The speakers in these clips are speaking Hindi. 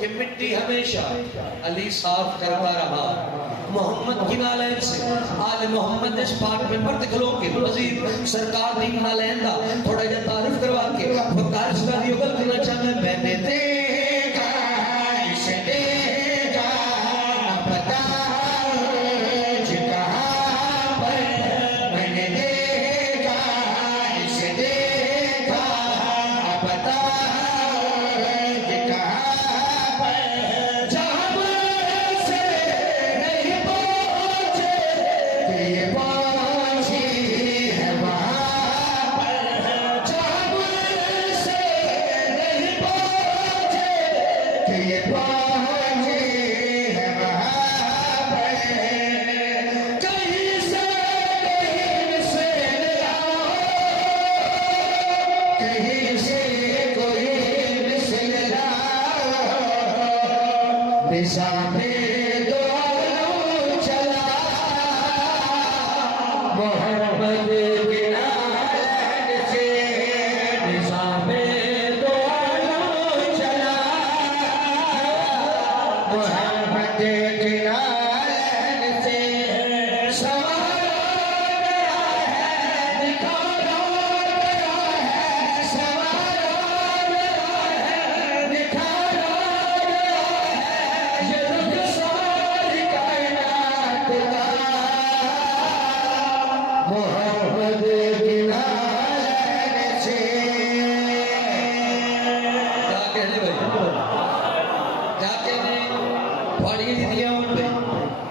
कि मिट्टी हमेशा अली साफ करता रहा। मोहम्मद की नालैन से आले मोहम्मद इस पाक में मर्द खलो के मजीद सरकार दी नालैन दा थोड़ा जा तारीफ करवा के वकार सुना दियो गल करना चाहना मैंने देखा इसे देखा न पता कहां पर मैंने देखा इसे देखा न पता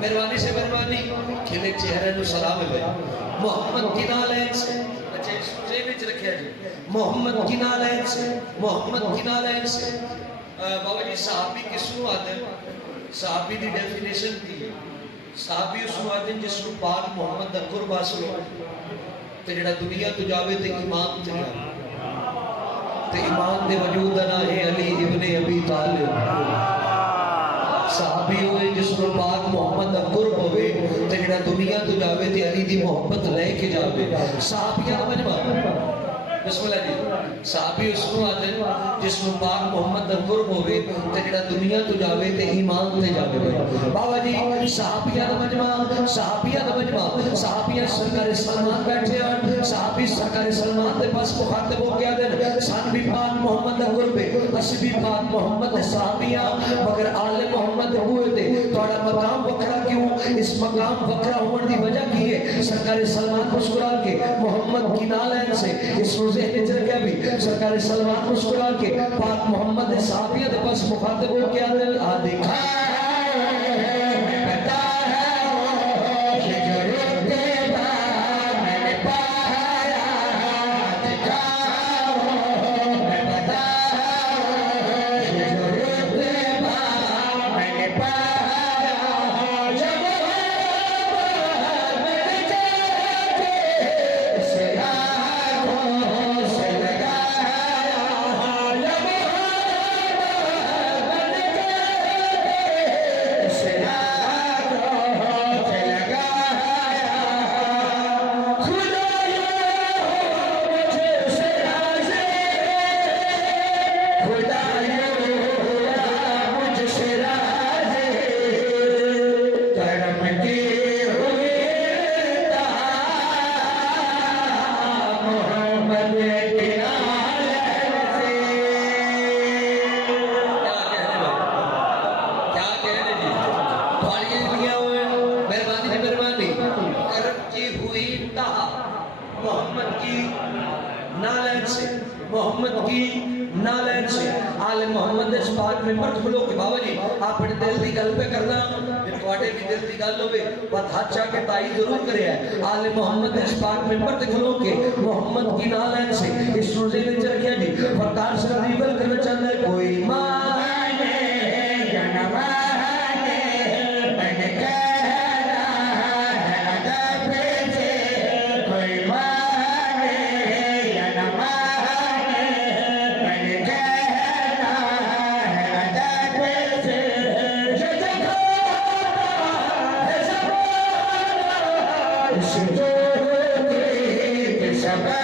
मेहरबानी से मेहरबानी खिले चेहरे नु सलाम है मोहम्मद की नालैन से अच्छा इसको विच रखिया जी मोहम्मद की नालैन से बाबा जी सहाबी किसनु आदे सहाबी दी डेफिनेशन दी सहाबी उसनु आदे जिसनु पाक मोहम्मद दा कुर्ब हासिल हो ते जेड़ा दुनिया तो जावे ते ईमान ते जावे ते ईमान दे वजूद दा ना है अली इब्ने अबी तालिब सहाबी होए जिसको पाक मोहम्मद दा कुर्ब होवे ते जेड़ा दुनिया तो जावे ते अली दी मोहब्बत लेके जावे सहाबियां दा मजमा बिस्मिल्लाह जी सहाबी उसको आते जिसको पाक मोहम्मद दा कुर्ब होवे ते जेड़ा दुनिया तो जावे ते ईमान ते जावे बाबा जी सहाबियां दा मजमा सहाबियां सरकार सलमान बैठे और सहाबी सरकार सलमान दे पास मुखातिब हो गया दे सन भी पाक मोहम्मद दा कुर्ब है अस भी पाक मोहम्मद दे सहाबियां मगर आले मोहम्मद हुए थे थोड़ा मकाम वखरा क्यों इस मकाम वखरा होने की वजह की है सरकार सलमान मुस्कुरा के मोहम्मद की नालैन से इस ज़हन च रखा भी सरकार सलमान मुस्कुरा के पाक मोहम्मद सहाबिया के पास मुखातिब हो गया आ देखा मोहम्मद की नालैन से, मोहम्मद की नालैन से आले मोहम्मद इस पाक में मर्द खलो के बाबा जी अपने दिल की गल पे करना थोड़े भी दिल की गल होवे पर हाथ चा के ताई जरूर करे है आले मोहम्मद इस पाक में मर्द खलो के मोहम्मद की नालैन से इस रोजे में रखिया जी फरदार सरीबल करना चाहता है कोई माने जनम Shabbat.